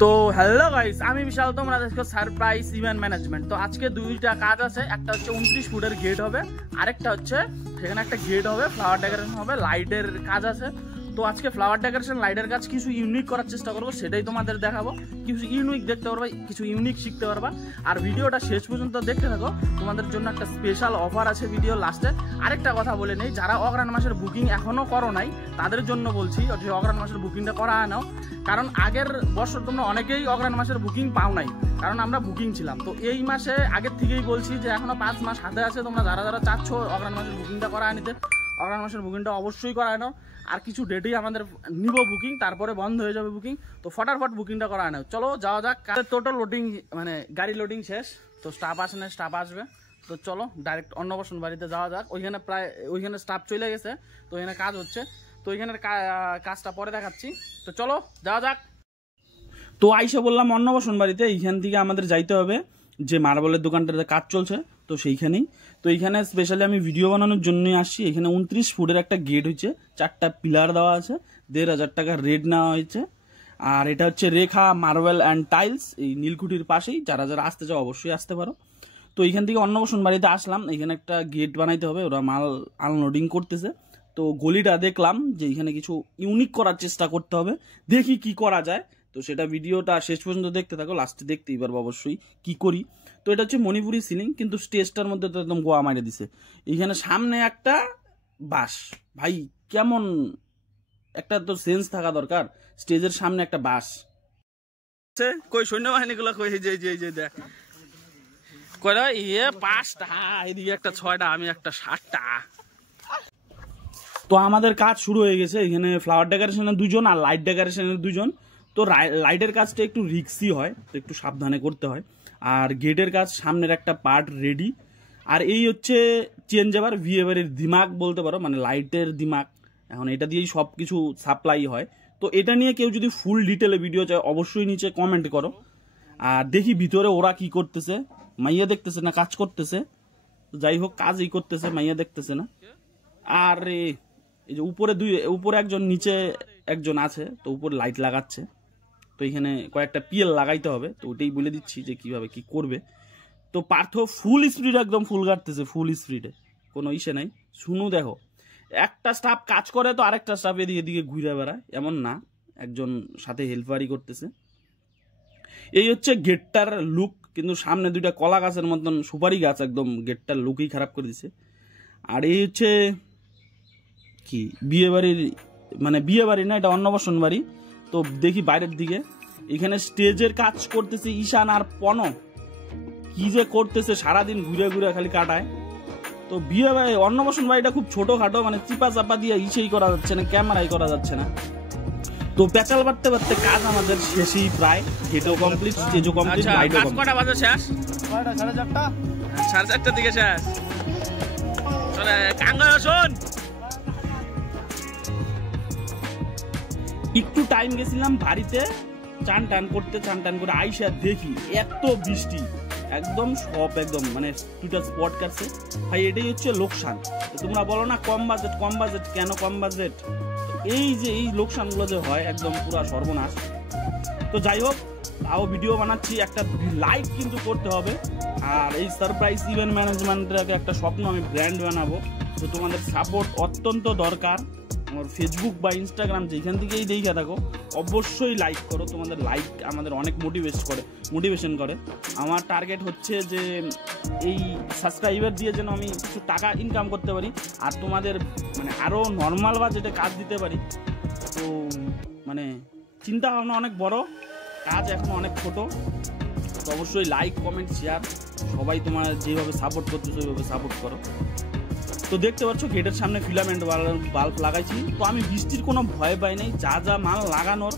তো hello guys, আমি বিশাল, তোমরা দেখো সারপ্রাইজ ইভেন্ট ম্যানেজমেন্ট। তো আজকে দুইটা কাজ আছে, একটা হচ্ছে 29 ফুটের গেট হবে, আরেকটা হচ্ছে সেখানে একটা গেট হবে, ফ্লাওয়ার ডেকোরেশন হবে, লাইটের কাজ আছে। তো আজকে ফ্লাওয়ার ডেকোরেশন লাইটের কাজ কিছু ইউনিক করার চেষ্টা করবো, সেটাই তোমাদের দেখাবো। কিছু ইউনিক দেখতে পারবা, কিছু ইউনিক শিখতে পারবা। আর ভিডিওটা শেষ পর্যন্ত দেখতে থাকো, তোমাদের জন্য একটা স্পেশাল অফার আছে ভিডিও লাস্টে। আরেকটা কথা বলে নেই, যারা অগ্রহায়ণ মাসের বুকিং এখনও করো নাই তাদের জন্য বলছি যে অগ্রহায়ণ মাসের বুকিংটা করা নাও, কারণ আগের বছর তোমরা অনেকেই অগ্রহায়ণ মাসের বুকিং পাও নাই, কারণ আমরা বুকিং ছিলাম। তো এই মাসে আগের থেকেই বলছি যে এখনো 5 মাস হাতে আছে, তোমরা যারা যারা চাচ্ছ অগ্রহায়ণ মাসের বুকিংটা করা নিতে, অগ্রহায়ণ মাসের বুকিংটা অবশ্যই করা নাও। আর কিছু ডেটেই আমাদের নিব বুকিং, তারপরে বন্ধ হয়ে যাবে বুকিং। তো ফটাফট বুকিংটা করা নাও, চলো যাওয়া যাক। টোটাল লোডিং মানে গাড়ি লোডিং শেষ, তো স্টাফ আসে না, স্টাফ আসবে। তো চলো ডাইরেক্ট অন্নপ্রাশন বাড়িতে যাওয়া যাক। ওইখানে স্টাফ চলে গেছে, তো এখানে কাজ হচ্ছে, তো ওইখানের কাজটা পরে দেখাচ্ছি। তো চলো যাওয়া যাক। তো আইসা বললাম অন্নপ্রাশন বাড়িতে, এইখান থেকে আমাদের যাইতে হবে যে মার্বেলের দোকানটাতে কাজ চলছে, তো সেইখানেই। তো এইখানে স্পেশালি আমি ভিডিও বানানোর জন্যই আসছি। এখানে 29 ফুটের একটা গেট হচ্ছে, 4টা পিলার দেওয়া আছে, 1,500 টাকা রেট নেওয়া হয়েছে। আর এটা হচ্ছে রেখা মার্বেল অ্যান্ড টাইলস, এই নীলকুঠির পাশেই। যারা যারা আসতে চাও অবশ্যই আসতে পারো। তো এইখান থেকে অন্নপ্রাশন বাড়িতে আসলাম, এখানে একটা গেট বানাইতে হবে, ওরা মাল আনলোডিং করতেছে। তো গলিটা দেখলাম যে এখানে কিছু ইউনিক করার চেষ্টা করতে হবে, দেখি কি করা যায়। তো সেটা ভিডিওটা শেষ পর্যন্ত দেখতে থাকো, লাস্টে দেখতেই পারবো অবশ্যই কি করি। তো এটা হচ্ছে মণিপুরি সিলিং, কিন্তু স্টেজটার মধ্যে তো একদম গোয়া মারে দিছে। এইখানে সামনে একটা বাঁশ, ভাই কেমন একটা তো সেন্স থাকা দরকার, স্টেজের সামনে একটা বাঁশ। কই সৈন্যবাহিনী গুলো কই, যে দেখ কয়টা, ইয়ে 5টা, এদিকে একটা 6টা, আমি একটা 7টা। তো আমাদের কাজ শুরু হয়ে গেছে। এখানে ফ্লাওয়ার ডেকোরেশনের 2জন আর লাইট ডেকোরেশনের 2জন। তো লাইটের কাজটা একটু রিস্কি হয়, তো একটু সাবধানে করতে হয়। আর গেটের কাজ সামনের একটা পার্ট রেডি। আর এই হচ্ছে চেঞ্জ এবার ভিএবারের দিমাগ বলতে পারো, মানে লাইটের দিমাগ। এখন এটা দিয়েই সব কিছু সাপ্লাই হয়। তো এটা নিয়ে কেউ যদি ফুল ডিটেলে ভিডিও চায় অবশ্যই নিচে কমেন্ট করো। আর দেখি ভিতরে ওরা কি করতেছে, মাইয়া দেখতেছে না কাজ করতেছে। যাই হোক, কাজই করতেছে, মাইয়া দেখতেছে না। আর এই যে উপরে একজন, নিচে একজন আছে, তো উপরে লাইট লাগাচ্ছে। তো এখানে কয়েকটা পিএল লাগাইতে হবে, তো ওটাই বলে দিচ্ছি যে কিভাবে কি করবে। তো পার্থ ফুল স্পিড, একদম ফুল কাটতেছে, ফুল স্পিডে, কোনো ইসে নাই। শুনু দেখো, একটা স্টাফ কাজ করে তো আরেকটা স্টাফ এদিকে ঘুরে বেড়ায়, এমন না, একজন সাথে হেল্পারই করতেছে। এই হচ্ছে গেটটার লুক, কিন্তু সামনে 2টা কলা গাছের মতন সুপারি গাছ, একদম গেটটার লুকই খারাপ করে দিছে। আর এই হচ্ছে কি বিয়ে বাড়ির, মানে বিয়ে বাড়ি না, এটা অন্নপ্রাশন বাড়ি। তো দেখি বাইরের দিকে, এখানে স্টেজের কাজ করতেছে ঈশান আর পন, কি যে করতেছে, সারাদিন ঘুরে ঘুরে খালি কাটায়। তো বিয়ে বাড়ি, অন্নপ্রাশন বাড়িটা খুব ছোটখাটো, মানে চিপা চাপা দিয়ে ইসেই করা যাচ্ছে না, ক্যামেরাই করা যাচ্ছে না। তো পেঁচাল বাড়তে বাড়তে কাজ আমাদের শেষই প্রায়, গেটও কমপ্লিট, স্টেজও কমপ্লিট, লাইটও কমপ্লিট। কটা বাজে শেষ? 4:30। 4:30 দিকে শেষ। চলে কাঙ্গা শোন, একটু টাইম গেছিলাম বাড়িতে চান টান করে আইসা দেখি এত বৃষ্টি, একদম সব একদম মানে 2টা স্পট কাটছে। ভাই এটাই হচ্ছে লোকসান। তোমরা বলো না কম বাজেট, কেন কম বাজেট? এই যে এই লোকসানগুলো যে হয়, একদম পুরা সর্বনাশ। তো যাই হোক, তাও ভিডিও বানাচ্ছি, একটা লাইক কিন্তু করতে হবে। আর এই সারপ্রাইজ ইভেন্ট ম্যানেজমেন্টের একটা স্বপ্ন, আমি ব্র্যান্ড বানাবো। তো তোমাদের সাপোর্ট অত্যন্ত দরকার। আমার ফেসবুক বা ইনস্টাগ্রাম যেখান থেকেই দেখে থাকো, অবশ্যই লাইক করো। তোমাদের লাইক আমাদের অনেক মোটিভেশন করে। আমার টার্গেট হচ্ছে যে এই সাবস্ক্রাইবার দিয়ে যেন আমি কিছু টাকা ইনকাম করতে পারি, আর তোমাদের মানে আরও নর্মাল বা যেটা কাজ দিতে পারি। তো মানে চিন্তা ভাবনা অনেক বড়, কাজ এখন অনেক ছোট। তো অবশ্যই লাইক, কমেন্ট, শেয়ার, সবাই তোমার যেভাবে সাপোর্ট করতেছো ওইভাবে সাপোর্ট করো। তো দেখতে পাচ্ছ গেটের সামনে ফিলামেন্ট বাল্ব লাগাইছি। তো আমি বৃষ্টির কোনো ভয় পাই নাই, যা মাল লাগানোর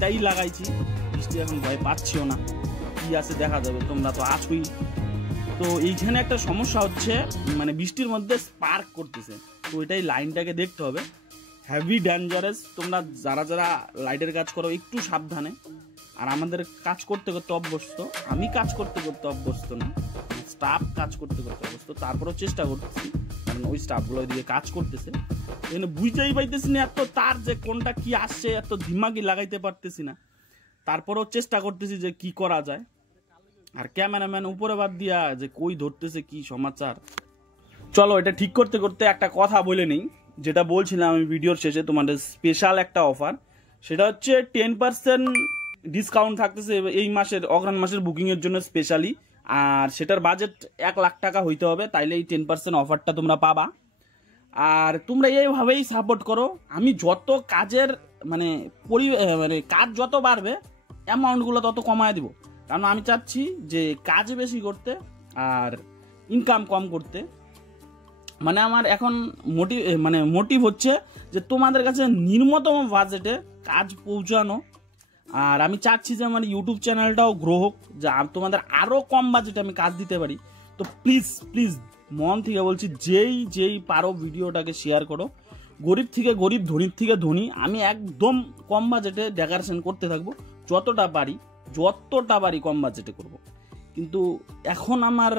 তাই লাগাইছি। বৃষ্টি এখন ভয় পাচ্ছিও না, কি আছে দেখা যাবে, তোমরা তো আছোই। তো এইখানে একটা সমস্যা হচ্ছে, মানে বৃষ্টির মধ্যে স্পার্ক করতেছে, তো এটাই লাইনটাকে দেখতে হবে, হেভি ডেঞ্জারাস। তোমরা যারা লাইটের কাজ করো একটু সাবধানে। আর আমাদের কাজ করতে অভ্যস্ত, আমি কাজ করতে অভ্যস্ত না, স্টাফ কাজ করতে অভ্যস্ত, তারপরেও চেষ্টা করতেছি, কারণ ওই স্টাফগুলো ওইদিকে কাজ করতেছে। এখানে বুঝতেই পাইতেছি না, এত তার যে কোনটা কি আসছে, এত দিমাগই লাগাইতে পারতেছি না। তারপরেও চেষ্টা করতেছি যে কি করা যায়। আর ক্যামেরাম্যান উপরে বাদ দিয়া যে কই ধরতেছে কি সমাচার। চলো এটা ঠিক করতে করতে একটা কথা বলে নেই, যেটা বলছিলাম আমি ভিডিওর শেষে, তোমাদের স্পেশাল একটা অফার, সেটা হচ্ছে 10% ডিসকাউন্ট থাকতেছে এই মাসের, অগ্রহায়ণ মাসের বুকিংয়ের জন্য স্পেশালি। আর সেটার বাজেট 1 লাখ টাকা হইতে হবে, তাইলে এই 10% অফারটা তোমরা পাবা। আর তোমরা এইভাবেই সাপোর্ট করো। আমি যত কাজের মানে মানে কাজ যত বাড়বে অ্যামাউন্টগুলো তত কমায় দিব, কারণ আমি চাচ্ছি যে কাজ বেশি করতে আর ইনকাম কম করতে। মানে আমার এখন মোটিভ হচ্ছে যে তোমাদের কাছে নিম্নতম বাজেটে কাজ পৌঁছানো। আর আমি চাচ্ছি যে আমার ইউটিউব চ্যানেলটাও গ্রো হোক, যে তোমাদের আরও কম বাজেটে আমি কাজ দিতে পারি। তো প্লিজ প্লিজ মন থেকে বলছি, যেই পারো ভিডিওটাকে শেয়ার করো। গরিব থেকে গরিব, ধনীর থেকে ধনী, আমি একদম কম বাজেটে ডেকোরেশন করতে থাকবো। যতটা পারি কম বাজেটে করব। কিন্তু এখন আমার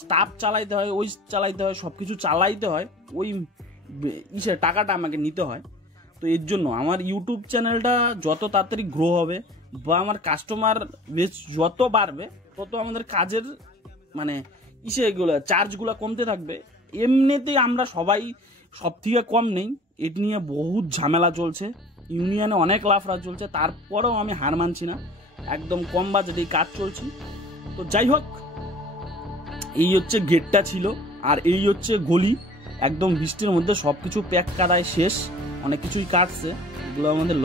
স্টাফ চালাইতে হয়, ওই চালাইতে হয়, সব কিছু চালাইতে হয়, ওই টাকাটা আমাকে নিতে হয়। তো এর জন্য আমার ইউটিউব চ্যানেলটা যত তাড়াতাড়ি গ্রো হবে বা আমার কাস্টমার বেশ যত বাড়বে, তত আমাদের কাজের মানে এগুলো চার্জগুলো কমতে থাকবে। এমনিতেই আমরা সবাই সব থেকে কম নেই, এটি নিয়ে বহুত ঝামেলা চলছে, ইউনিয়নে অনেক লাফড়া চলছে, তারপরেও আমি হার মানছি না, একদম কম বাজেটেই কাজ চলছি। তো যাই হোক, এই হচ্ছে গেটটা ছিল, আর এই হচ্ছে গলি। একদম বৃষ্টির মধ্যে সব কিছু প্যাক কাদায় শেষ, অনেক কিছুই কাটছে, এগুলো আমাদের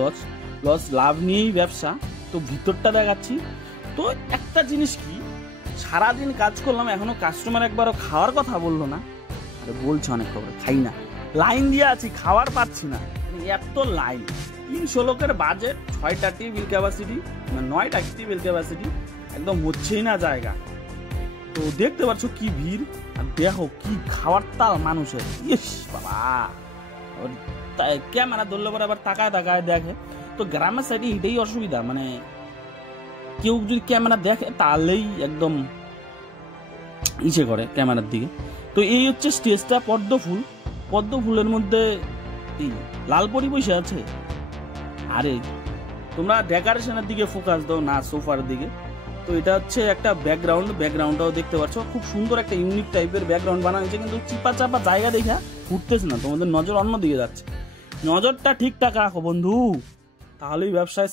লস লাভ নিয়েই ব্যবসা। তো ভিতরটা দেখাচ্ছি। তো একটা জিনিস কি, সারাদিন কাজ করলাম, এখনো কাস্টমার একবারও খাওয়ার কথা বললো না। আরে বলছে অনেক খবর, খাই না, লাইন দিয়ে আছি, খাওয়ার পাচ্ছি না, এত লাইন। 300 লোকের বাজেট, 6টা টেবিল ক্যাপাসিটি, 9টা টেবিল ক্যাপাসিটি, একদম হচ্ছেই না জায়গা। তো দেখতে পাচ্ছ কি ভিড়, আর দেখো কি খাওয়ার তাল মানুষের। ইস বাবা, ক্যামেরা ধরলে পরে আবার তাকায় দেখে। তো গ্রামের সাইডে এটাই অসুবিধা, মানে কেউ যদি ক্যামেরা দেখে তাহলেই একদম করে ক্যামেরার দিকে। তো এই হচ্ছে স্টেজটা, পদ্ম ফুলের মধ্যে এই লালপরি বসে আছে। আরে তোমরা ডেকোরেশনের দিকে ফোকাস দাও না, সোফার দিকে। তো এটা হচ্ছে একটা ব্যাকগ্রাউন্ডটাও দেখতে পাচ্ছ, খুব সুন্দর একটা ইউনিক টাইপের ব্যাকগ্রাউন্ড বানানো হয়েছে, কিন্তু চিপা চাপা জায়গা দেখা ঘুরতেছে না, তোমাদের নজর অন্য দিকে যাচ্ছে। নজরটা ঠিকঠাক রাখো বন্ধু, তাহলেই ব্যবসায়